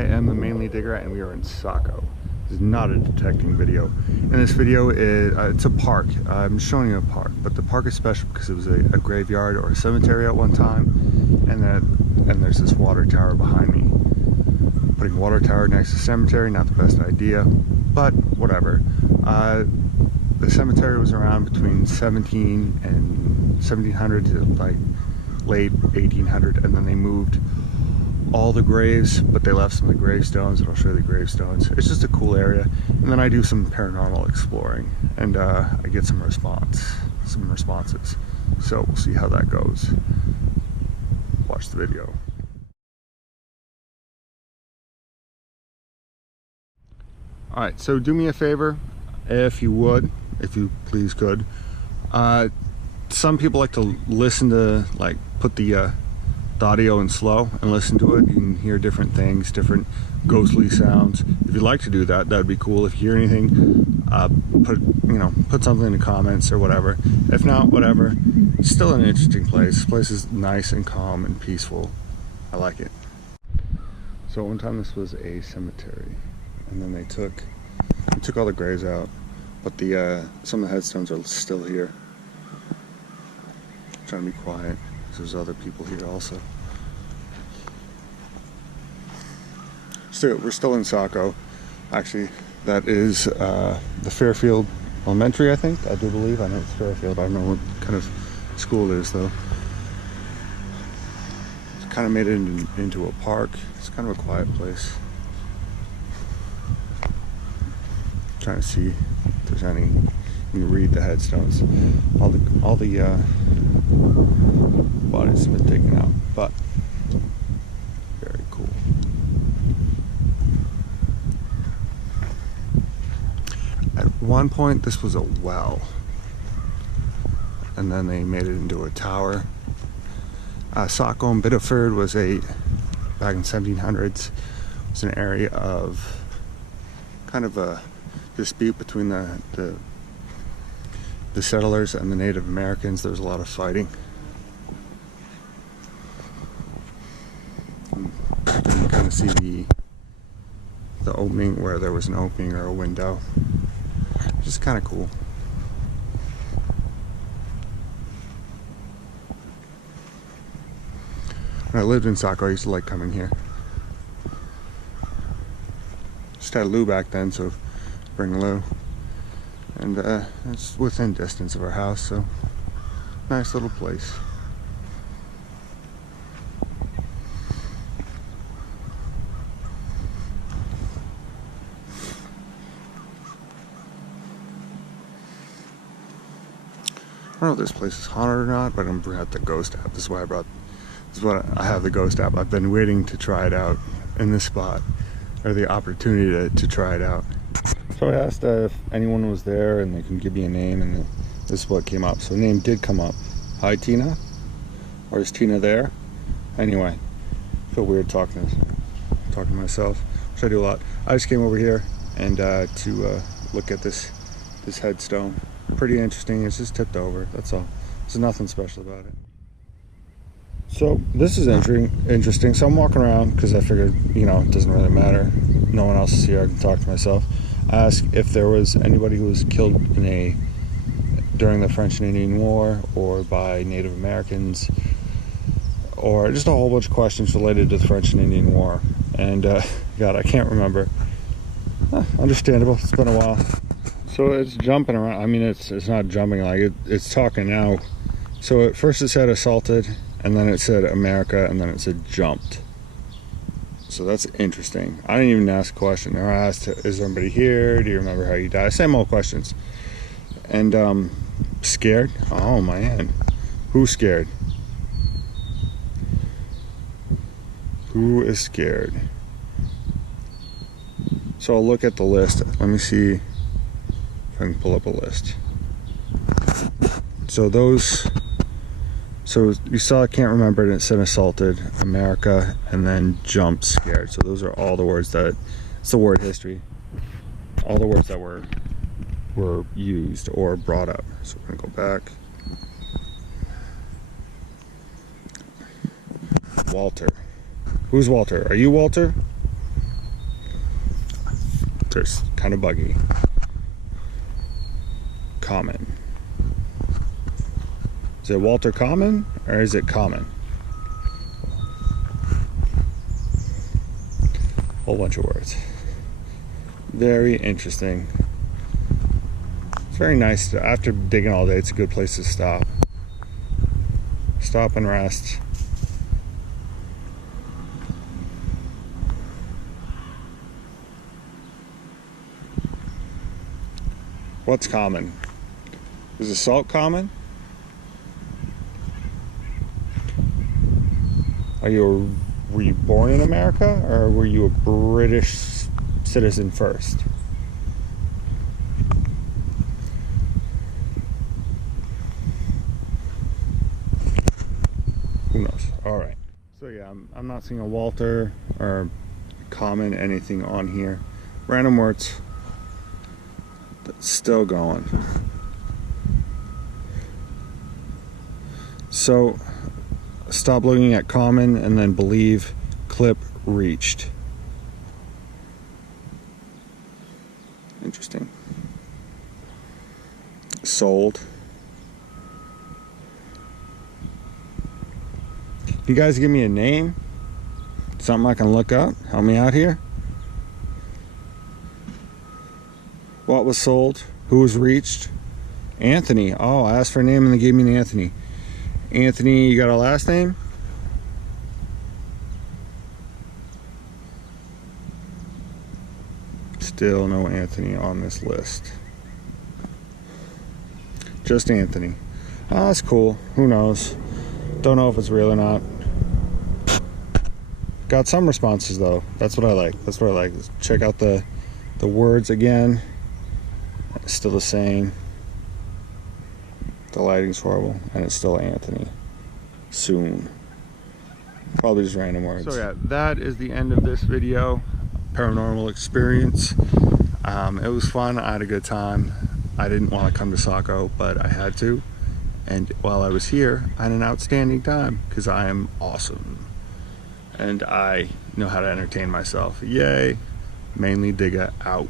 I am the Mainly Digger and we are in Saco. This is not a detecting video. And this video is, it's a park. I'm showing you a park, but the park is special because it was a graveyard or a cemetery at one time. And there's this water tower behind me. Putting a water tower next to a cemetery, not the best idea, but whatever. The cemetery was around between 1700 to like late 1800, and then they moved all the graves, but they left some of the gravestones, and I'll show you the gravestones. It's just a cool area. And then I do some paranormal exploring, and I get some responses. So we'll see how that goes. Watch the video. All right, so do me a favor, if you would, if you please could. Some people like to listen to, like, put the audio in slow and listen to it. You can hear different things, different ghostly sounds. If you'd like to do that, that'd be cool. If you hear anything, put something in the comments or whatever. If not, whatever. It's still an interesting place. This place is nice and calm and peaceful. I like it. So one time this was a cemetery, and then they took all the graves out, but some of the headstones are still here. I'm trying to be quiet. There's other people here also. So we're still in Saco. Actually, that is the Fairfield Elementary, I think. I do believe. I know it's Fairfield. I don't know what kind of school it is, though. It's kind of made it into a park. It's kind of a quiet place. Trying to see if there's any. You can read the headstones. All the bodies have been taken out, but very cool. At one point, this was a well, and then they made it into a tower. Saco and Biddeford was back in 1700s, was an area of kind of a dispute between the settlers and the Native Americans. There was a lot of fighting. You can kind of see the opening where there was an opening or a window. Just kind of cool. When I lived in Saco, I used to like coming here. Just had a loo back then, so bring a loo. And it's within distance of our house, so nice little place. I don't know if this place is haunted or not, but I'm gonna bring out the Ghost app. This is why I have the Ghost app. I've been waiting to try it out in this spot, or the opportunity to try it out. So I asked if anyone was there and they can give me a name, and this is what came up. So the name did come up. Hi, Tina. Or is Tina there? Anyway, I feel weird talking to myself, which I do a lot. I just came over here and to look at this headstone. Pretty interesting. It's just tipped over. That's all. There's nothing special about it. So this is interesting. So I'm walking around because I figured, it doesn't really matter. No one else is here. I can talk to myself. I asked if there was anybody who was killed during the French and Indian War, or by Native Americans, or just a whole bunch of questions related to the French and Indian War. And God, I can't remember. Understandable. It's been a while. So it's jumping around. I mean, it's not jumping like it's talking now. So at first it said assaulted, and then it said America, and then it said jumped. So that's interesting. I didn't even ask a question. I asked, is there anybody here? Do you remember how you died? Same old questions. And scared? Oh man. Who's scared? Who is scared? So I'll look at the list. Let me see if I can pull up a list. So you saw, I can't remember it, it said assaulted, America, and then jumped, scared. So those are all the words it's the word history. All the words that were used or brought up. So we're gonna go back. Walter. Who's Walter? Are you Walter? Walter's kind of buggy. Common. Is it Walter Common or is it Common? Whole bunch of words. Very interesting. It's very nice after digging all day. It's a good place to stop. Stop and rest. What's common? Is the salt common? Were you born in America or were you a British citizen first? Who knows? All right. So yeah, I'm not seeing a Walter or Common anything on here. Random words. Still going. So stop looking at common and then believe clip reached. Interesting. Sold. You guys give me a name? Something I can look up? Help me out here. What was sold? Who was reached? Anthony. Oh, I asked for a name and they gave me an Anthony. Anthony, you got a last name? Still no Anthony on this list. Just Anthony. Oh, that's cool. Who knows? Don't know if it's real or not. Got some responses though. That's what I like. That's what I like. Let's check out the words again. Still the same. The lighting's horrible, and it's still Anthony. Soon. Probably just random words. So yeah, that is the end of this video. Paranormal experience. It was fun. I had a good time. I didn't want to come to Saco, but I had to. And while I was here, I had an outstanding time because I am awesome. And I know how to entertain myself. Yay. Mainly Digga out.